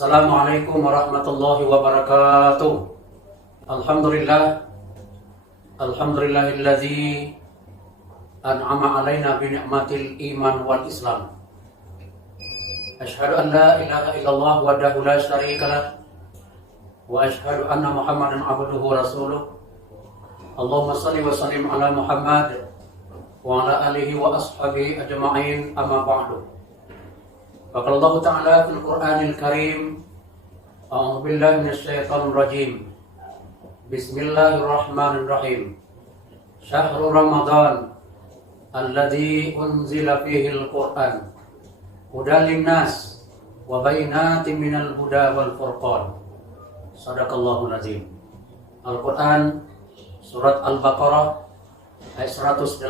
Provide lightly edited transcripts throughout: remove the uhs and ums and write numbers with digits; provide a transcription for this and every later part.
Assalamualaikum warahmatullahi wabarakatuh. Alhamdulillah. Alhamdulillahilladzi an'ama alaina bi ni'matil iman wal islam. Asyhadu an la ilaha illallah wahdahu la syarika lah wa asyhadu anna Muhammadan abduhu wa rasuluh. Allahumma shalli wa sallim ala Muhammad wa ala alihi wa ashabihi ajma'in, amma ba'du. Qala Allah Ta'ala fil Qur'anil Karim, a'udzu billahi minasyaitonir rajim. Bismillahirrahmanirrahim. Syahrul Ramadan alladzi unzila fihil Qur'an hudan linnas wa bayyinatin minal huda wal furqan. Shadaqallahul azim. Al-Qur'an surat Al-Baqarah ayat 185.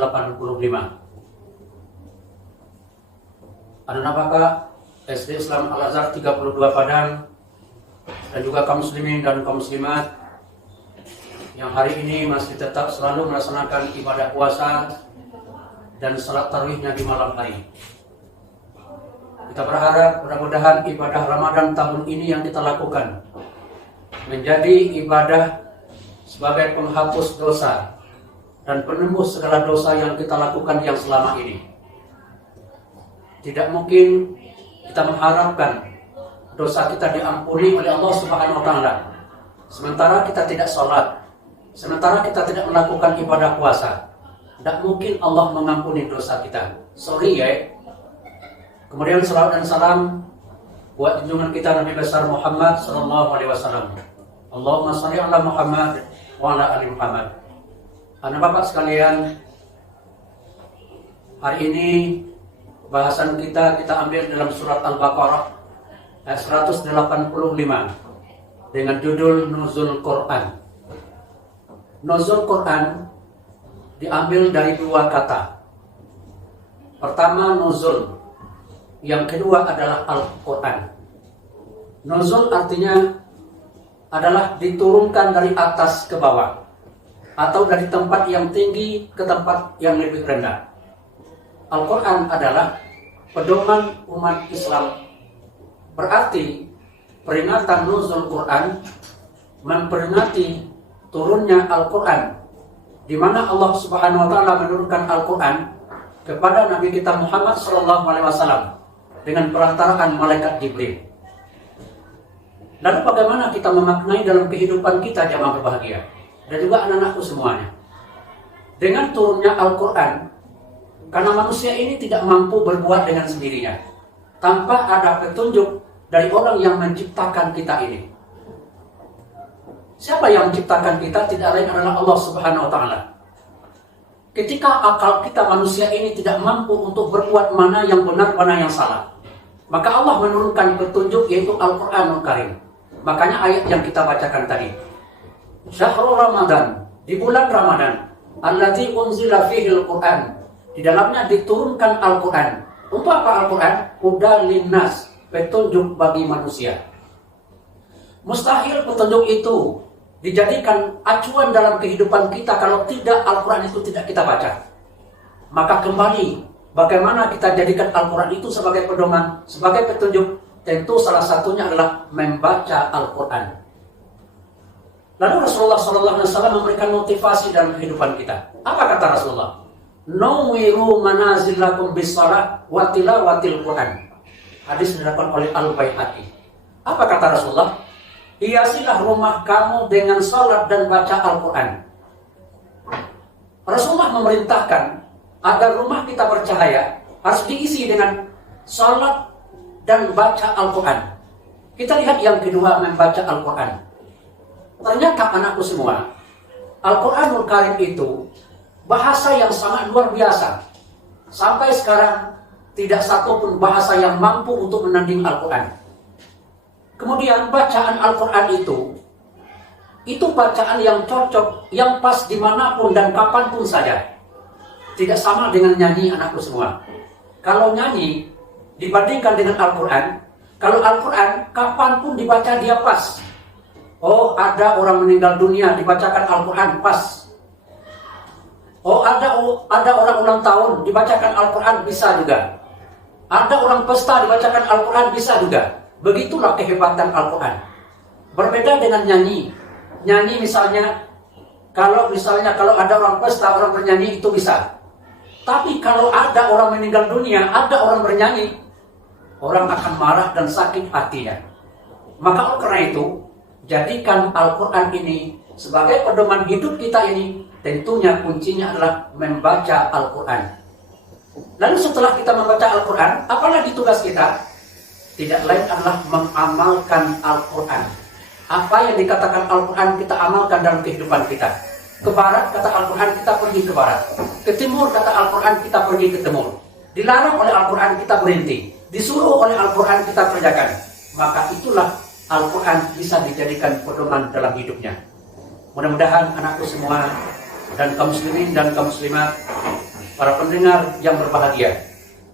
Anak-anak Bapak SD Islam Al-Azhar 32 Padang dan juga kaum muslimin dan kaum muslimat yang hari ini masih tetap selalu melaksanakan ibadah puasa dan salat tarawihnya di malam hari. Kita berharap mudah-mudahan ibadah Ramadan tahun ini yang kita lakukan menjadi ibadah sebagai penghapus dosa dan penembus segala dosa yang kita lakukan yang selama ini. Tidak mungkin kita mengharapkan dosa kita diampuni oleh Allah Subhanahu wa Ta'ala sementara kita tidak sholat, sementara kita tidak melakukan ibadah puasa. Tidak mungkin Allah mengampuni dosa kita. Sorry ya. Kemudian salawat dan salam buat junjungan kita Nabi besar Muhammad sallallahu alaihi wasallam. Allahumma shalli ala Muhammad wa ala ali Muhammad. Anak Bapak sekalian, hari ini bahasan kita ambil dalam surat Al-Baqarah ayat 185 dengan judul Nuzul Quran. Nuzul Quran diambil dari dua kata. Pertama nuzul, yang kedua adalah Al-Quran. Nuzul artinya adalah diturunkan dari atas ke bawah atau dari tempat yang tinggi ke tempat yang lebih rendah. Al-Quran adalah pedoman umat Islam. Berarti peringatan nuzul Quran memperingati turunnya Al-Quran, di mana Allah Subhanahu wa Ta'ala menurunkan Al-Quran kepada Nabi kita Muhammad sallallahu alaihi wasallam dengan perantaraan malaikat Jibril. Lalu bagaimana kita memaknai dalam kehidupan kita jamaah berbahagia dan juga anak-anakku semuanya dengan turunnya Al-Quran? Karena manusia ini tidak mampu berbuat dengan sendirinya tanpa ada petunjuk dari orang yang menciptakan kita ini. Siapa yang menciptakan kita? Tidak lain adalah Allah Subhanahu wa Ta'ala. Ketika akal kita manusia ini tidak mampu untuk berbuat mana yang benar, mana yang salah, maka Allah menurunkan petunjuk, yaitu Al-Quranul Karim. Makanya ayat yang kita bacakan tadi, Syahrul Ramadan, di bulan Ramadan, alladzi unzila fihil Qur'an, di dalamnya diturunkan Al-Quran. Untuk apa Al-Quran? Hudan linnas, petunjuk bagi manusia. Mustahil petunjuk itu dijadikan acuan dalam kehidupan kita kalau tidak Al-Quran itu tidak kita baca. Maka kembali, bagaimana kita jadikan Al-Quran itu sebagai pedoman, sebagai petunjuk? Tentu salah satunya adalah membaca Al-Quran. Lalu Rasulullah SAW memberikan motivasi dalam kehidupan kita. Apa kata Rasulullah? Nawiru manazilakum bisalah wa tilawatil Quran. Hadis diriwayatkan oleh Al-Baihaqi. Apa kata Rasulullah? Hiasilah rumah kamu dengan salat dan baca Al-Quran. Rasulullah memerintahkan agar rumah kita bercahaya harus diisi dengan salat dan baca Al-Quran. Kita lihat yang kedua, membaca Al-Quran. Ternyata anakku semua, Al-Quranul Karim itu bahasa yang sangat luar biasa. Sampai sekarang tidak satupun bahasa yang mampu untuk menanding Al-Quran. Kemudian bacaan Al-Quran itu bacaan yang cocok, yang pas dimanapun dan kapanpun saja. Tidak sama dengan nyanyi anakku semua. Kalau nyanyi dibandingkan dengan Al-Quran, kalau Al-Quran kapanpun dibaca dia pas. Oh, ada orang meninggal dunia dibacakan Al-Quran pas. Oh, ada orang ulang tahun dibacakan Al-Quran bisa juga. Ada orang pesta dibacakan Al-Quran bisa juga. Begitulah kehebatan Al-Quran. Berbeda dengan nyanyi. Nyanyi misalnya, kalau ada orang pesta, orang bernyanyi itu bisa. Tapi kalau ada orang meninggal dunia, ada orang bernyanyi, orang akan marah dan sakit hatinya. Maka oleh karena itu, jadikan Al-Quran ini sebagai pedoman hidup kita ini, tentunya kuncinya adalah membaca Al-Quran. Lalu setelah kita membaca Al-Quran, apalagi tugas kita? Tidak lain adalah mengamalkan Al-Quran. Apa yang dikatakan Al-Quran kita amalkan dalam kehidupan kita. Ke barat kata Al-Quran kita pergi ke barat. Ke timur kata Al-Quran kita pergi ke timur. Dilarang oleh Al-Quran kita berhenti. Disuruh oleh Al-Quran kita kerjakan. Maka itulah Al-Quran bisa dijadikan pedoman dalam hidupnya. Mudah-mudahan anakku semua dan kaum muslimin dan kaum muslimat, para pendengar yang berbahagia,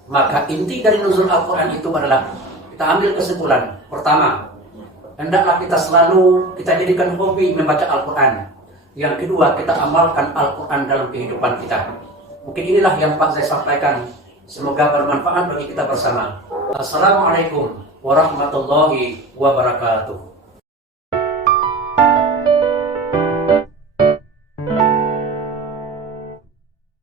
maka inti dari nuzul Al-Quran itu adalah kita ambil kesimpulan. Pertama, hendaklah kita jadikan hobi membaca Al-Quran. Yang kedua, kita amalkan Al-Quran dalam kehidupan kita. Mungkin inilah yang Pak saya sampaikan. Semoga bermanfaat bagi kita bersama. Assalamualaikum warahmatullahi wabarakatuh.